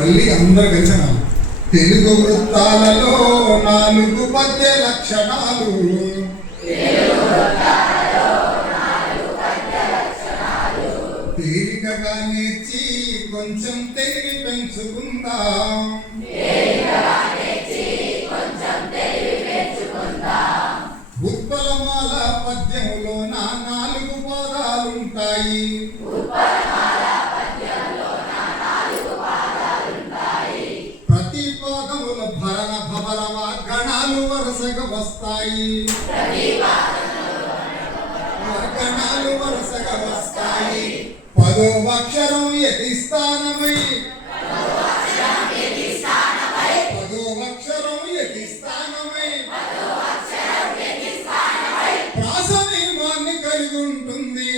మళ్ళీ అందరు కలిసి తెలుగు వృత్తాలలో 4 పద్య లక్షణాలు. తేలికగా నేర్చి కొంచెం తెలివి పెంచుకుందాం. ఉత్పలమాల పద్యములోన 4 పదాలుంటాయి. ప్రతి పదముల భరణ భవరవ గణాలు వరుసగా వస్తాయి. గణాలు వరుసగా వస్తాయి. 10వ అక్షరం యతి స్థానమై, 10వ అక్షరం యతి స్థానమై ప్రాస నియమాన్ని కలిగి ఉంటుంది.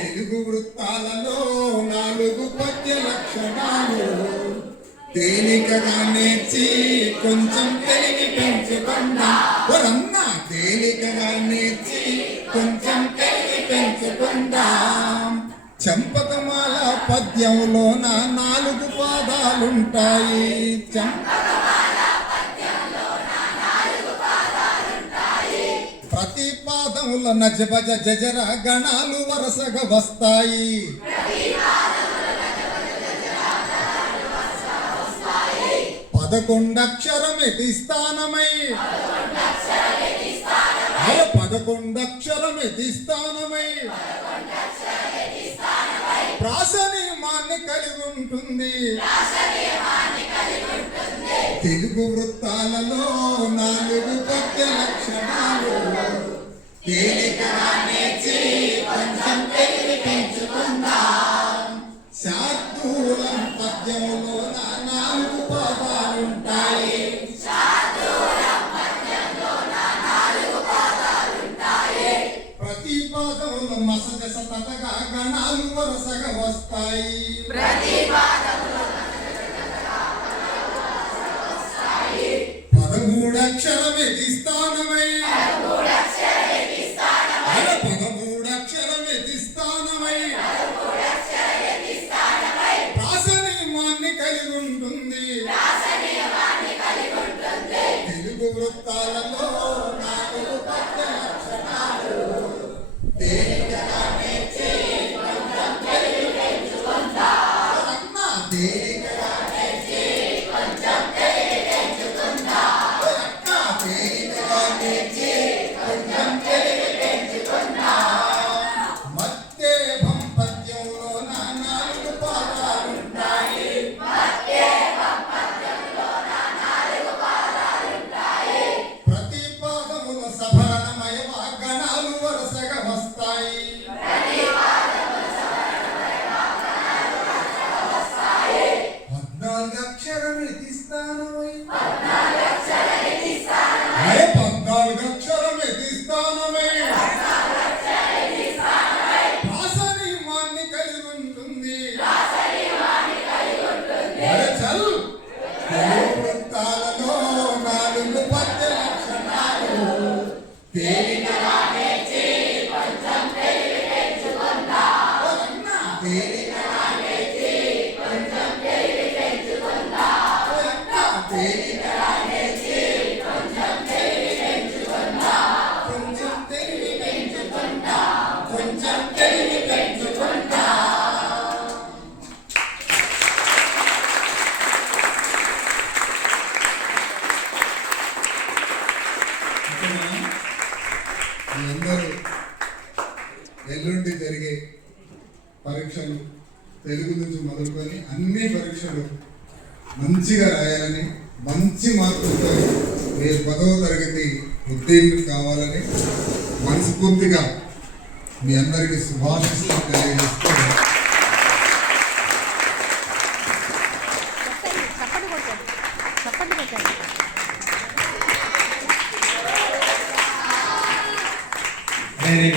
తెలుగు వృత్తాలలో 4 పద్య లక్షణాలు. తేలికగా నేర్చి కొంచెం తెలివి పెంచుకుందాం. వరన్నా తేలికగా నేర్చి కొంచెం తెలివి పెంచుకుందాం. చంపకమాల పద్యంలోన 4 పాదాలుంటాయి. ప్రతి పాదముల నజబజ జజర గణాలు వరుసగా వస్తాయి. 11 అక్షరం యతి స్థానమై, 11 అక్షరం యతి స్థానమై ప్రాస నియమాన్ని కలిగి ఉంటుంది. తెలుగు వృత్తాలలో 4 పద్య లక్షణాలు. తేలికగా నేర్చి కొంచెం తెలివి పెంచుకుందాం. శార్దూలం పద్యములోన 4 పదాలుంటాయి. ప్రతి పదముల మసజ సతగా గణాలు వరుసగా వస్తాయి. 13 అక్షరం యతి స్థానమై, 13 అక్షరం యతి స్థానమై ప్రాస నియమాన్ని కలిగి ఉంటుంది. తెలుగు వృత్తాలలో 4 పద్య లక్షణాలు. తేలికగా నేర్చి కొంచెం తెలివి పెంచుకుందాం. తేలికగా నేర్చి కొంచెం తెలివి పెంచుకుందాం. తేలికగా నేర్చి కొంచెం తెలివి పెంచుకుందాం. మత్తేభం పద్యంలోన 4 పాదాలుంటాయి. ప్రతి పాదముల సభరణమయ గణాలు వరుసగా వస్తాయి. 14 అక్షరం యతి స్థానమై, 14 అక్షరం యతి స్థానమై ప్రాస నియమాన్ని కలిగి ఉంటుంది. చల్ తెలుగు వృత్తాలలో 4 పద్య లక్షణాలు. తేలికగా నేర్చి కొంచెం తెలివి పెంచుకుందాం. తేలికగా నేర్చి కొంచెం తెలివి పెంచుకుందాం. తేలికగా నేర్చి కొంచెం తెలివి పెంచుకుందాం. కొంచెం తెలివి పెంచుకుందాం. కొంచెం తెలివి పెంచుకుందాం. అందరూ ఎల్లుండి జరిగే పరీక్షలు తెలుగు నుంచి మొదలుకొని అన్ని పరీక్షలు మంచిగా రాయాలని, మంచి మార్కులతో మీరు 10వ తరగతి ఉత్తీర్ణులు కావాలని మనస్ఫూర్తిగా మీ అందరికీ శుభాశీస్సులు తెలియజేస్తూ very